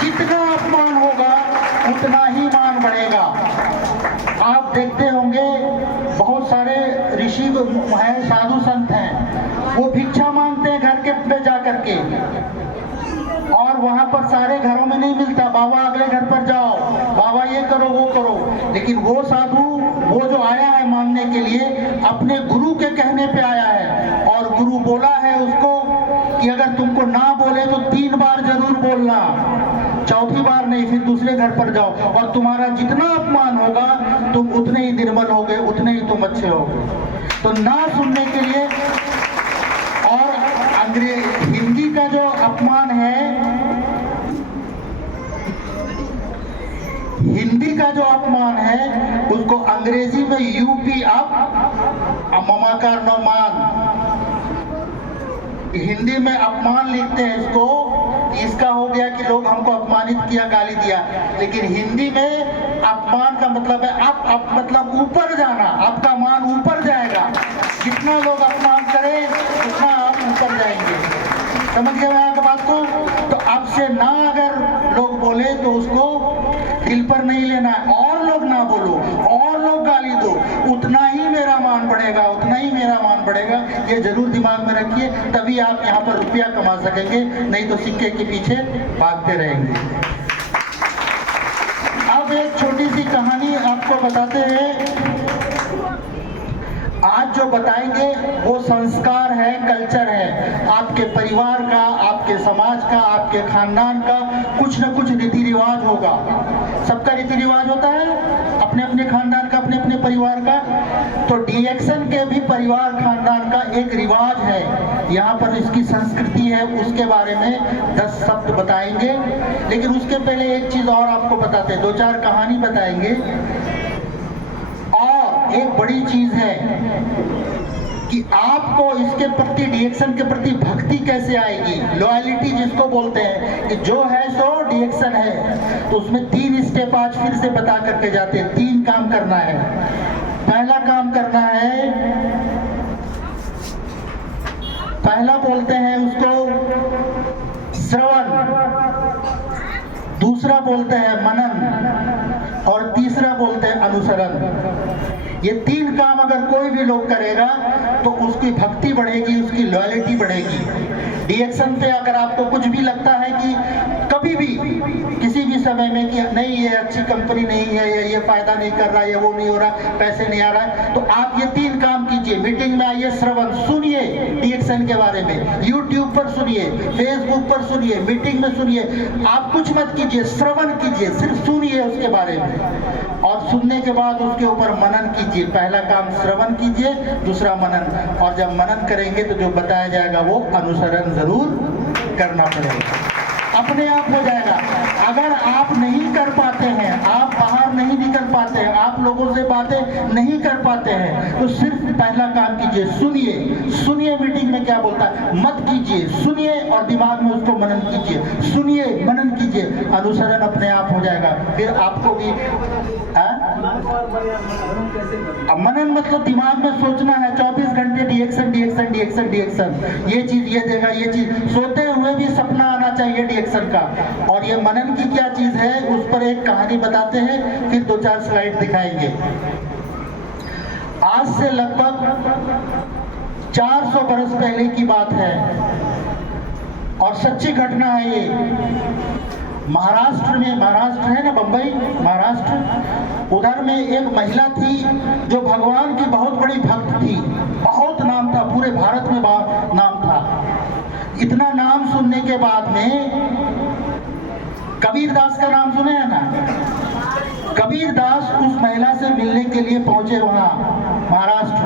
जितना अपमान होगा उतना ही मान बढ़ेगा। आप देखते होंगे बहुत सारे ऋषि हैं, साधु संत हैं, वो भिक्षा मांगते हैं घर के पे जा करके, और वहां पर सारे घरों में नहीं मिलता। बाबा अगले घर पर जाओ, बाबा ये करो वो करो। लेकिन वो साधु, वो जो आया है मांगने के लिए, अपने गुरु के कहने पे आया है, और गुरु बोला है उसको कि अगर तुमको ना बोले तो 3 बार जरूर बोलना, चौथी बार नहीं, फिर दूसरे घर पर जाओ, और तुम्हारा जितना अपमान होगा तुम उतने ही निर्मल होगे, उतने ही तुम अच्छे होगे। तो ना सुनने के लिए। और हिंदी का जो अपमान है, हिंदी का जो अपमान है उसको अंग्रेजी में यूपी अप, ममाकार नो मान, हिंदी में अपमान लिखते हैं इसको। इसका हो गया कि लोग हमको अपमानित किया, गाली दिया। लेकिन हिंदी में अपमान का मतलब है अप मतलब ऊपर जाना, आपका मान ऊपर जाएगा। जितना लोग अपमान करें उतना आप ऊपर जाएंगे। समझ गए मैं आपकी बात को? तो अब से ना अगर लोग बोले तो उसको दिल पर नहीं लेना है। और लोग ना बोलो, और लोग गाली दो, उतना ही मेरा मान बढ़ेगा, उतना ही मेरा मान बढ़ेगा। ये जरूर दिमाग में रखिए, तभी आप यहाँ पर रुपया कमा सकेंगे, नहीं तो सिक्के के पीछे भागते रहेंगे। अब एक छोटी सी कहानी आपको बताते हैं। आज जो बताएंगे वो संस्कार है, कल्चर है, आपके परिवार का, आपके समाज का, आपके खानदान का कुछ न कुछ रीति रिवाज होगा। सबका रीति रिवाज होता है, अपने अपने खानदान का, अपने अपने परिवार का। तो डीएक्शन के भी परिवार खानदान का एक रिवाज है, यहाँ पर इसकी संस्कृति है, उसके बारे में 10 शब्द बताएंगे। लेकिन उसके पहले एक चीज और आपको बताते हैं, 2-4 कहानी बताएंगे। और एक बड़ी चीज है कि आपको इसके प्रति, डीएक्शन के प्रति भक्ति कैसे आएगी, लॉयलिटी जिसको बोलते हैं, कि जो है सो डीएक्शन है। तो उसमें 3 स्टेप आज फिर से बता करके जाते हैं। 3 काम करना है। पहला काम करना है, पहला बोलते हैं उसको श्रवण, दूसरा बोलते हैं मनन, और तीसरा बोलते हैं अनुसरण। ये 3 काम अगर कोई भी लोग करेगा तो उसकी भक्ति बढ़ेगी, उसकी लॉयलिटी बढ़ेगी। डीएक्शन पे अगर आपको कुछ भी लगता है कि कभी भी किसी भी समय में कि नहीं ये अच्छी कंपनी नहीं है, ये फायदा नहीं कर रहा है, ये वो नहीं हो रहा, पैसे नहीं आ रहा है, तो आप ये 3 काम कीजिए। मीटिंग में आइए, श्रवण सुनिए डीएक्शन के बारे में, यूट्यूब पर सुनिए, फेसबुक पर सुनिए, मीटिंग में सुनिए। आप कुछ मत कीजिए, श्रवण कीजिए, सिर्फ सुनिए उसके बारे में। और सुनने के बाद उसके ऊपर मनन कीजिए। पहला काम श्रवण कीजिए, दूसरा मनन। और जब मनन करेंगे तो जो बताया जाएगा वो अनुसरण जरूर करना पड़ेगा, अपने आप हो जाएगा। अगर आप नहीं कर पाते हैं, आप बाहर नहीं निकल पाते हैं, आप लोगों से बातें नहीं कर पाते हैं, तो सिर्फ पहला काम कीजिए, सुनिए। सुनिए मीटिंग में क्या बोलता है, मत कीजिए, सुनिए और दिमाग में उसको मनन कीजिए, सुनिए, मनन कीजिए, अनुसरण अपने आप हो जाएगा। फिर आपको भी मनन मतलब दिमाग में सोचना है 24 घंटे, डीएक्शन डीएक्शन डीएक्शन डीएक्शन, ये चीज ये देगा, ये चीज, सोते हुए भी सपना आना चाहिए डीएक्शन का। और ये मनन की क्या चीज है उस पर एक कहानी बताते हैं, फिर 2-4 स्लाइड दिखाएंगे। आज से लगभग 400 बरस पहले की बात है और सच्ची घटना है ये। महाराष्ट्र में, महाराष्ट्र है ना, बंबई महाराष्ट्र, उधर में एक महिला थी जो भगवान की बहुत बड़ी भक्त थी, बहुत नाम था, पूरे भारत में नाम था। इतना नाम सुनने के बाद में कबीरदास का नाम सुने हैं ना, कबीरदास उस महिला से मिलने के लिए पहुंचे वहां महाराष्ट्र।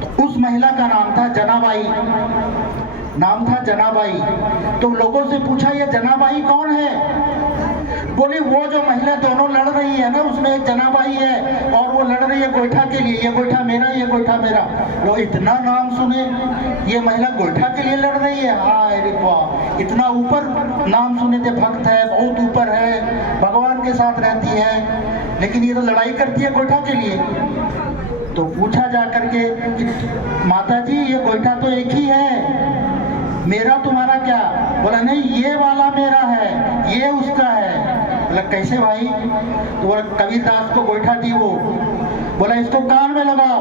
तो उस महिला का नाम था जनाबाई, नाम था जनाबाई। तो लोगों से पूछा ये जनाबाई कौन है? बोली वो जो महिला दोनों लड़ रही है ना, उसमें एक जनाबाई है और वो लड़ रही है गोईठा के लिए, ये गोईठा मेरा, ये गोईठा मेरा। लोग इतना नाम सुने, ये महिला गोईठा के लिए लड़ रही है, हाय रे वाह, इतना ऊपर नाम सुने थे, भक्त है, बहुत ऊपर है, भगवान के साथ रहती है, लेकिन ये तो लड़ाई करती है गोईठा के लिए। तो पूछा जा करके, माता जी ये गोईठा तो एक ही है, मेरा तुम्हारा क्या? बोला नहीं, ये वाला मेरा है, बोला कैसे भाई? तो बोला कबीरदास को गोईठा दी वो, बोला इसको कान में लगाओ।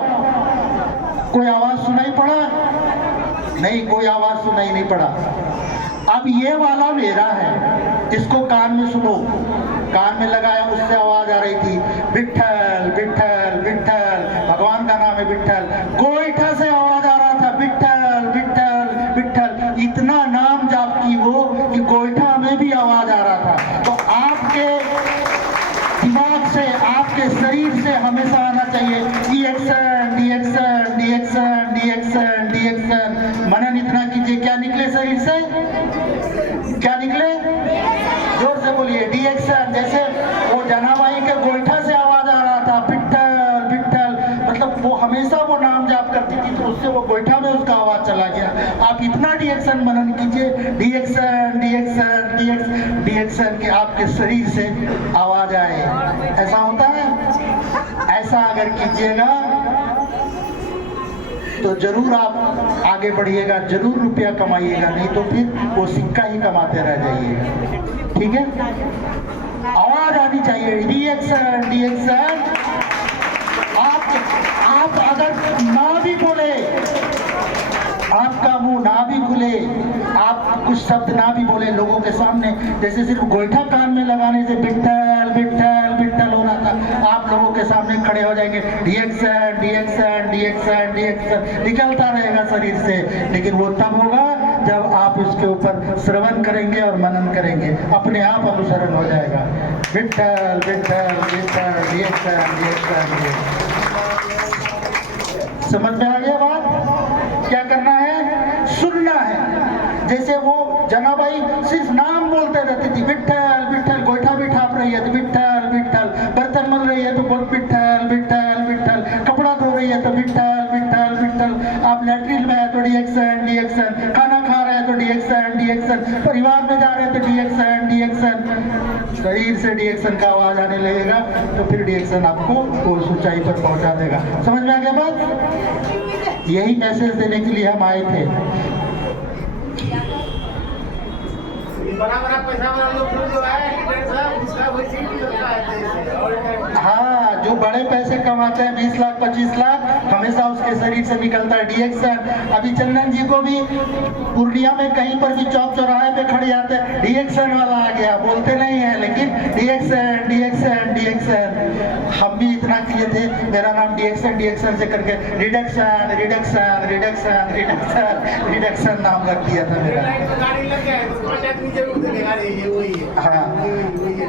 कोई आवाज सुनाई पड़ा? नहीं, कोई आवाज सुनाई नहीं पड़ा। अब ये वाला मेरा है, इसको कान में सुनो। कान में लगाया, उससे आवाज आ रही थी विठ्ठल विठ्ठल विठ्ठल, भगवान का नाम है विठ्ठल। गोईठा से आवाज आ रहा था विठ्ठल विठ्ठल विठ्ठल। इतना नाम जाप की वो कि गोईठा में भी आवाज आ रहा था। तो आपके दिमाग से, आपके शरीर से हमेशा आना चाहिए डीएक्शन डीएक्शन डीएक्शन डीएक्शन डीएक्शन। मनन इतना कीजिए, क्या निकले शरीर से? क्या निकले? जोर से बोलिए डीएक्शन। जैसे वो जनाबाई के गोईठा से आवाज आ रहा था विठ्ठल विठ्ठल, मतलब वो हमेशा वो नाम जाप करती थी, तो उससे वो गोईठा में उसका आवाज चला गया। आप इतना डीएक्शन मनन कीजिए, डीएक्शन डीएक्शन डीएक्शन डीएक्शन कि आपके शरीर से आवाज आए। ऐसा होता है? ऐसा अगर कीजिएगा तो जरूर आप आगे बढ़िएगा, जरूर रुपया कमाइएगा, नहीं तो फिर वो सिक्का ही कमाते रह जाइएगा। ठीक है? आवाज आनी चाहिए डीएक्शन डीएक्शन। आप अगर ना भी बोले, आपका मुंह ना भी खुले, आप कुछ शब्द ना भी बोले लोगों के सामने, जैसे सिर्फ गोईठा कान में लगाने से विठ्ठल विठ्ठल विठ्ठल होना था, आप लोगों के सामने खड़े हो जाएंगे डीएक्शन डीएक्शन डीएक्शन डीएक्शन निकलता रहेगा शरीर से। लेकिन वो तब होगा जब आप इसके ऊपर श्रवण करेंगे और मनन करेंगे, अपने आप अनुसरण हो जाएगा। विठ्ठल विठ्ठल विठ्ठल डीएक्शन डीएक्शन डीएक्शन। समझ में आ गया बात? क्या करना है? सुनना है। जैसे वो जनाबाई सिर्फ नाम बोलते रहती थी विठ्ठल विठ्ठल, गोईठा भी ठाप रही है तो विठ्ठल विठ्ठल, बर्तन मल रही है तो बोल विठ्ठल विठ्ठल विठ्ठल, कपड़ा धो रही है तो विठ्ठल विठ्ठल विठ्ठल, आप लैट्रिन में है तो डीएक्शन डीएक्शन, खाना खा रहे हैं तो डीएक्शन डीएक्शन, परिवार में जा रहे हैं तो डीएक्शन डीएक्शन। शरीर से डीएक्शन का आवाज आने लगेगा तो फिर डीएक्शन आपको उस ऊंचाई पर पहुंचा देगा। समझ में आ गया बात? यही मैसेज देने के लिए हम आए थे। बड़ा पैसा वाला लोग जो है उसका हाँ, जो बड़े पैसे कमाते हैं 20 लाख 25 लाख, हमेशा उसके शरीर से निकलता है डीएक्शन। अभी चंदन जी को भी पूर्णिया में कहीं पर भी चौक चौराहे पे खड़े जाते हैं, डीएक्शन वाला आ गया, बोलते नहीं है लेकिन डीएक्शन डीएक्शन डीएक्शन। हम भी इतना किए थे, मेरा नाम डीएक्शन डीएक्शन से करके reduction reduction reduction reduction reduction नाम रख दिया था मेरा। हाँ,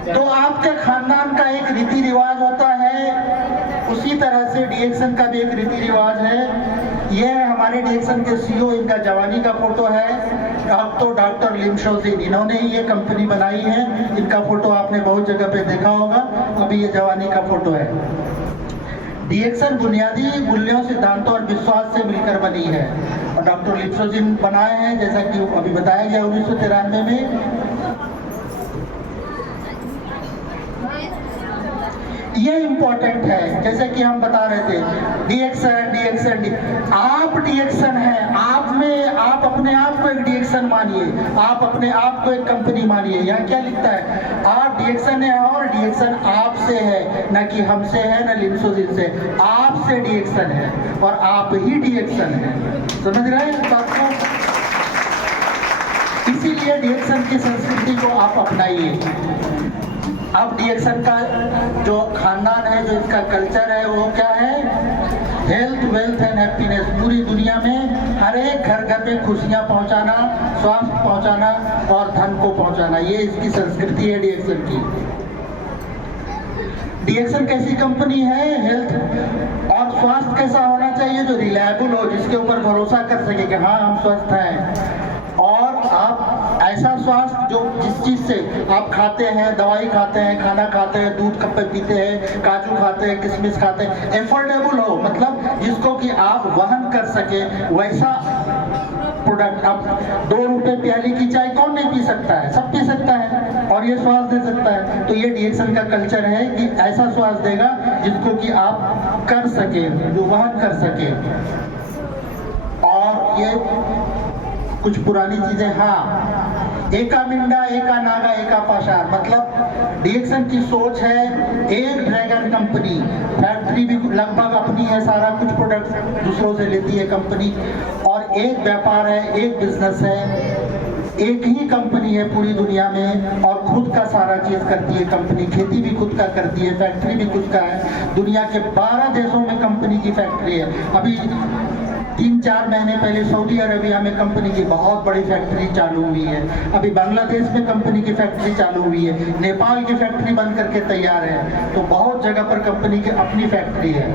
तो आपके खानदान का एक रीति रिवाज होता है, उसी तरह से डीएक्शन का भी एक रीति रिवाज है। ये है हमारे डीएक्शन के सीईओ, इनका जवानी का फोटो है। अब तो डॉक्टर लिमशोजिन, इन्होंने ही ये कंपनी बनाई है। इनका फोटो आपने बहुत जगह पे देखा होगा। अभी ये जवानी का फोटो है। डीएक्शन बुनियादी मूल्यों, सिद्धांतों और विश्वास से मिलकर बनी है और डॉक्टर लिमशोजिन बनाए हैं, जैसा कि अभी बताया गया 1993 में। ये इम्पोर्टेंट है, जैसे कि हम बता रहे थे डीएक्शन डीएक्शन। आप डीएक्शन है, आप में, आप अपने आप को एक डीएक्शन मानिए, आप अपने आप को एक कंपनी मानिए। यहाँ क्या लिखता है? आप डीएक्शन है और डीएक्शन आपसे है, न कि हमसे है न लिमशोजिन से। आपसे डीएक्शन है और आप ही डीएक्शन है। समझ रहे हैं बात को? इसीलिए डीएक्शन की संस्कृति को आप अपनाइए। अब डीएक्शन का जो खानदान है, जो इसका कल्चर है, वो क्या है? Health, wealth and happiness. पूरी दुनिया में हर एक घर घर में खुशियां पहुंचाना, स्वास्थ्य पहुंचाना और धन को पहुंचाना, ये इसकी संस्कृति है डीएक्शन की। डीएक्शन कैसी कंपनी है? हेल्थ और स्वास्थ्य कैसा होना चाहिए? जो रिलायबल हो, जिसके ऊपर भरोसा कर सके कि हाँ हम स्वस्थ हैं। और आप ऐसा स्वास्थ्य जो जिस चीज से आप खाते हैं, दवाई खाते हैं, खाना खाते हैं, दूध कप पे पीते हैं, काजू खाते हैं, किशमिश खाते हैं, एफोर्डेबल हो, मतलब जिसको कि आप वहन कर सके, वैसा प्रोडक्ट। अब 2 रुपए प्याली की चाय कौन नहीं पी सकता है? सब पी सकता है और ये स्वास्थ्य दे सकता है। तो ये डीएक्शन का कल्चर है कि ऐसा स्वास्थ्य देगा जिसको कि आप कर सके, जो वहन कर सके। और ये कुछ पुरानी चीजें, हाँ एका मिंडा, एका नागा, एका पाशार, मतलब डीएक्सन की सोच है एक ड्रैगन कंपनी। फैक्ट्री भी लगभग अपनी है, सारा कुछ प्रोडक्ट दूसरों से लेती है कंपनी, और एक व्यापार है, एक बिजनेस है, एक ही कंपनी है पूरी दुनिया में, और खुद का सारा चीज करती है कंपनी। खेती भी खुद का करती है, फैक्ट्री भी खुद का है। दुनिया के 12 देशों में कंपनी की फैक्ट्री है। अभी 3-4 महीने पहले सऊदी अरेबिया में कंपनी की बहुत बड़ी फैक्ट्री चालू हुई है। अभी बांग्लादेश में कंपनी की फैक्ट्री चालू हुई है। नेपाल की फैक्ट्री बन करके तैयार है। तो बहुत जगह पर कंपनी की अपनी फैक्ट्री है।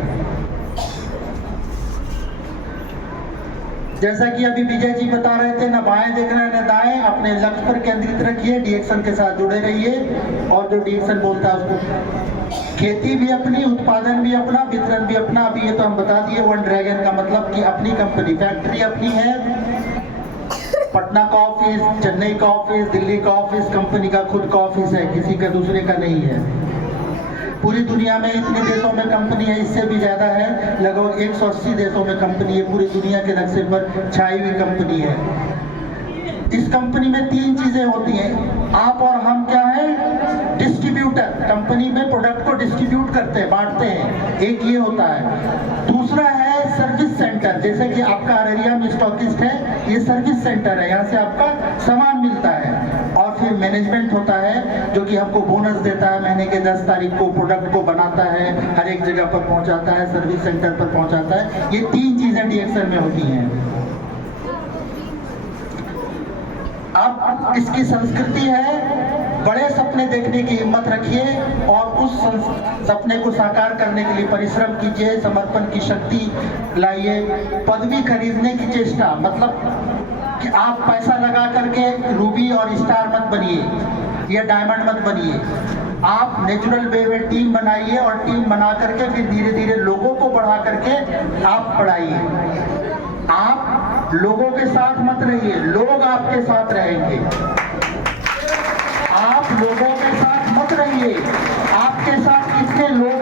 जैसा कि अभी विजय जी बता रहे थे, ना बाएं देख रहे हैं न दाएं, अपने लक्ष्य पर केंद्रित रखिए, डीएक्सन के साथ जुड़े रहिए, और जो डीएक्सन बोलता है उसको। खेती भी अपनी, उत्पादन भी अपना, वितरण भी अपना। अभी ये तो हम बता दिए वन ड्रैगन का मतलब कि अपनी कंपनी, फैक्ट्री अपनी है, पटना का ऑफिस, चेन्नई का ऑफिस, दिल्ली का ऑफिस, कंपनी का खुद का ऑफिस है, किसी का दूसरे का नहीं है। पूरी दुनिया में इतने देशों में कंपनी है, इससे भी ज्यादा है, लगभग 180 देशों में कंपनी है। पूरी दुनिया के नक्शे पर छाई हुई कंपनी है। इस कंपनी में 3 चीजें होती हैं। आप और हम क्या है? डिस्ट्रीब्यूटर। कंपनी में प्रोडक्ट को डिस्ट्रीब्यूट करते हैं, बांटते हैं, एक ये होता है। दूसरा है सर्विस सेंटर, जैसे कि आपका अररिया में स्टॉकिस्ट है, ये सर्विस सेंटर है, यहाँ से आपका सामान मिलता है। और फिर मैनेजमेंट होता है, जो कि हमको बोनस देता है, महीने के 10 तारीख को प्रोडक्ट को बनाता है, हर एक जगह पर पहुंचाता है, सर्विस सेंटर पर पहुंचाता है। ये 3 चीजें डीएक्सन में होती हैं। अब इसकी संस्कृति है, बड़े सपने देखने की हिम्मत रखिए और उस सपने को साकार करने के लिए परिश्रम कीजिए, समर्पण की शक्ति लाइए। पदवी खरीदने की चेष्टा, मतलब कि आप पैसा लगा करके रूबी और स्टार मत बनिए या डायमंड मत बनिए। आप नेचुरल वे में टीम बनाइए, और टीम बना करके फिर धीरे धीरे लोगों को बढ़ा करके आप बढ़ाइए। आप लोगों के साथ मत रहिए, लोग आपके साथ रहेंगे। आप लोगों के साथ मत रहिए, आपके साथ कितने लोग